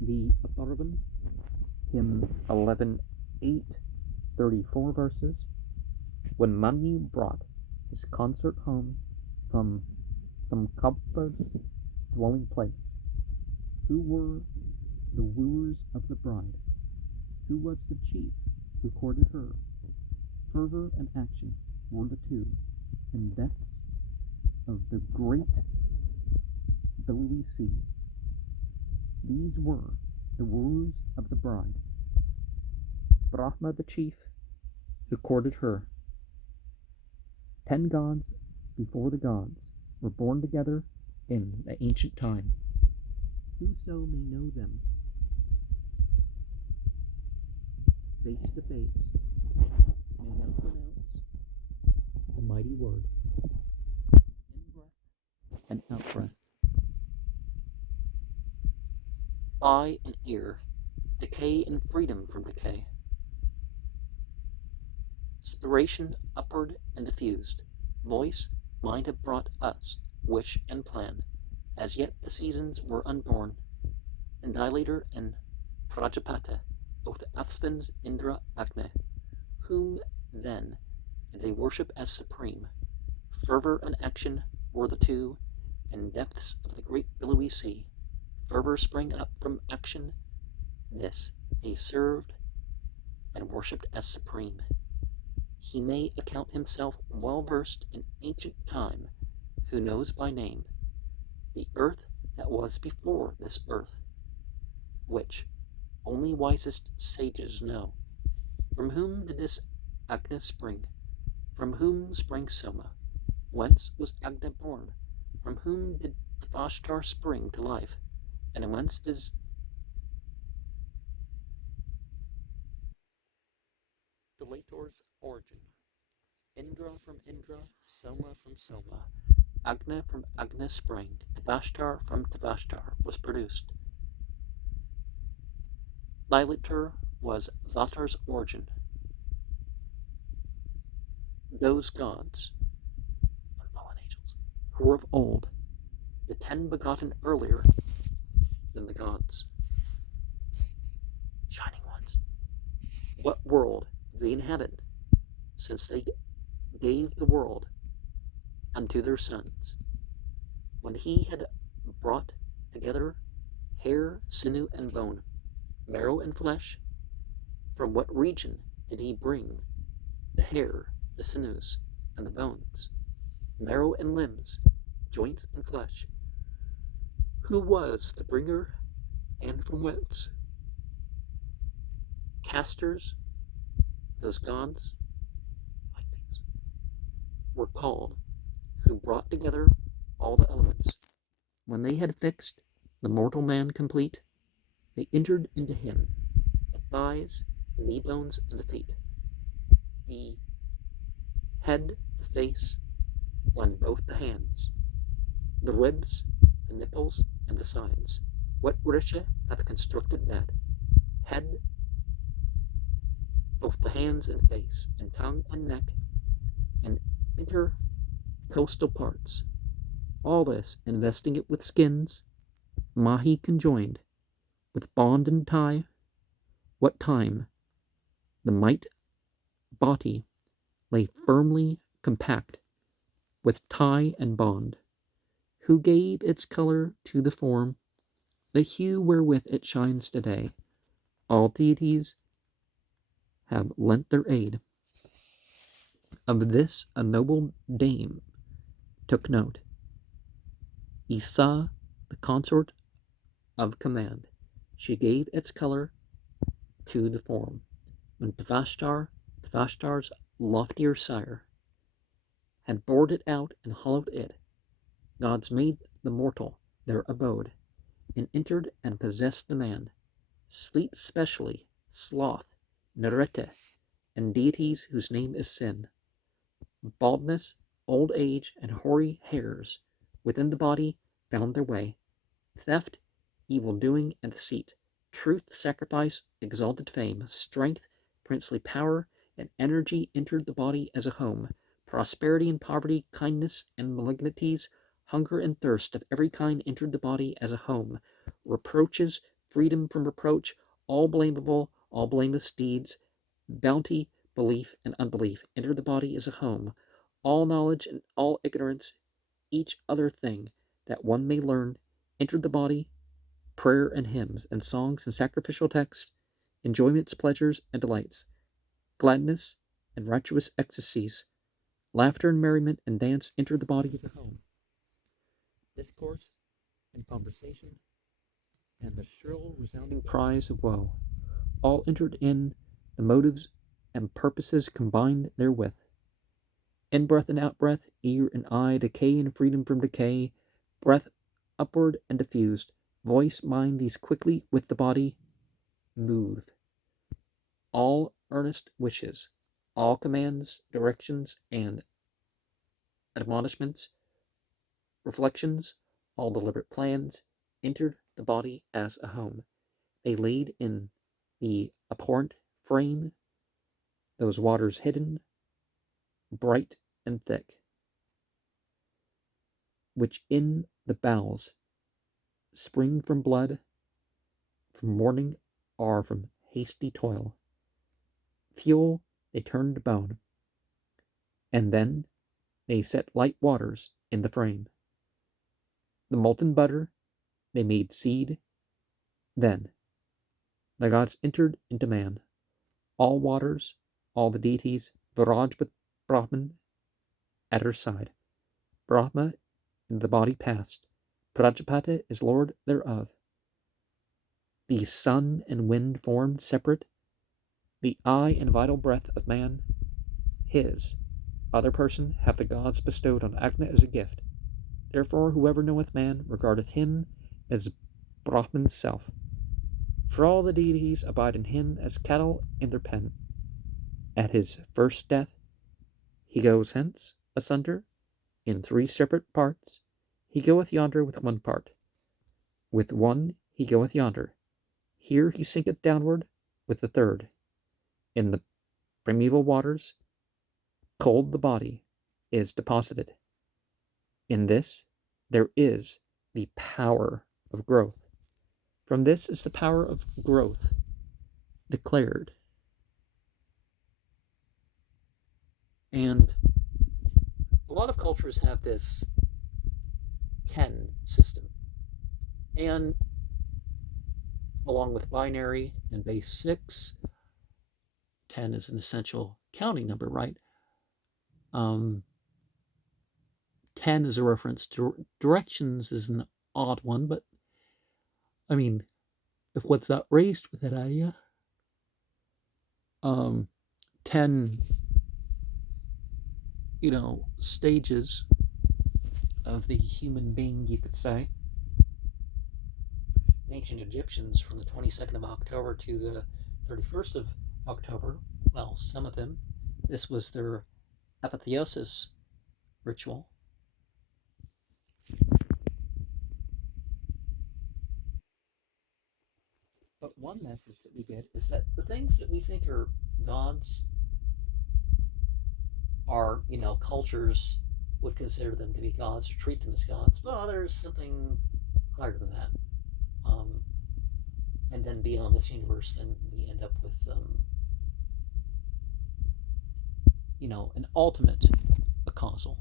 The Atharvaveda, hymn 11:8, 34 verses. When Manu brought his consort home from Samhitas' dwelling place, who were the wooers of the bride? Who was the chief who courted her? Fervor and action were the two, and depths of the great billowy sea. These were the wooers of the bride. Brahma the chief, who courted her. 10 gods before the gods were born together in the ancient time. Whoso may know them face to face may now pronounce the mighty word, in-breath and out-breath. Eye and ear, decay and freedom from decay. Spiration upward and diffused, voice, mind have brought us, wish and plan. As yet the seasons were unborn, and Dilator and Prajapata, both Apsvins, Indra, Agni, whom then they worship as supreme. Fervor and action were the two, and depths of the great billowy sea. Fervor sprang up from action, this he served and worshipped as supreme. He may account himself well versed in ancient time, who knows by name the earth that was before this earth, which only wisest sages know. From whom did this Agni spring? From whom sprang Soma? Whence was Agni born? From whom did Vashtar spring to life? And whence is Dilator's origin? Indra from Indra, Soma from Soma, Agni from Agni sprang, Tavashtar from Tavashtar was produced. Dilator was Vatar's origin. Those gods, unfallen angels, who were of old, the 10 begotten earlier than the gods, shining ones. What world do they inhabit, since they gave the world unto their sons? When he had brought together hair, sinew, and bone, marrow and flesh, from what region did he bring the hair, the sinews, and the bones, marrow and limbs, joints and flesh? Who was the bringer, and from whence? Casters, those gods, were called, who brought together all the elements. When they had fixed the mortal man complete, they entered into him the thighs, the knee bones, and the feet, the head, the face, and both the hands, the ribs, the nipples, and the sides. What Risha hath constructed that? Head, both the hands and face, and tongue and neck, and intercostal parts. All this, investing it with skins, Mahi conjoined, with bond and tie. What time the might body lay firmly compact with tie and bond, who gave its color to the form, the hue wherewith it shines today. All deities have lent their aid. Of this a noble dame took note. Isa, the consort of command, she gave its color to the form. When Tavashtar's loftier sire, had bored it out and hollowed it, gods made the mortal their abode, and entered and possessed the man. Sleep specially, sloth, Narete, and deities whose name is sin. Baldness, old age, and hoary hairs within the body found their way. Theft, evil doing, and deceit, truth, sacrifice, exalted fame, strength, princely power, and energy entered the body as a home. Prosperity and poverty, kindness and malignities, hunger and thirst of every kind entered the body as a home. Reproaches, freedom from reproach, all blamable, all blameless deeds, bounty, belief, and unbelief enter the body as a home. All knowledge and all ignorance, each other thing that one may learn, entered the body, prayer and hymns, and songs and sacrificial texts, enjoyments, pleasures, and delights, gladness and rapturous ecstasies, laughter and merriment and dance entered the body as a home. Discourse and conversation, and the shrill resounding cries of woe, all entered in the motives and purposes combined therewith. In-breath and out-breath, ear and eye, decay and freedom from decay, breath upward and diffused, voice, mind, these quickly with the body move. All earnest wishes, all commands, directions, and admonishments, reflections, all deliberate plans, entered the body as a home. They laid in the abhorrent frame those waters hidden, bright and thick, which in the bowels spring from blood, from mourning, or from hasty toil. Fuel they turned to bone, and then they set light waters in the frame. The molten butter they made seed. Then the gods entered into man. All waters, all the deities, Viraj with Brahman at her side. Brahma in the body passed. Prajapati is lord thereof. The sun and wind formed separate. The eye and vital breath of man, his other person, have the gods bestowed on Agni as a gift. Therefore, whoever knoweth man regardeth him as Brahman's self. For all the deities abide in him as cattle in their pen. At his first death, he goes hence, asunder, in 3 separate parts. He goeth yonder with 1 part. With 1 he goeth yonder. Here he sinketh downward with the 3rd. In the primeval waters, cold the body is deposited. In this there is the power of growth. From this is the power of growth declared. And a lot of cultures have this Ken system. And along with binary and base 6, 10 is an essential counting number, right? 10 is a reference to directions is an odd one, but I mean, if what's not raised with that idea, 10, stages of the human being, you could say. Ancient Egyptians, from the 22nd of October to the 31st of October, well, some of them, this was their apotheosis ritual. But one message that we get is that the things that we think are gods are, cultures would consider them to be gods or treat them as gods. Well, there's something higher than that. And then beyond this universe, then we end up with, an ultimate causal.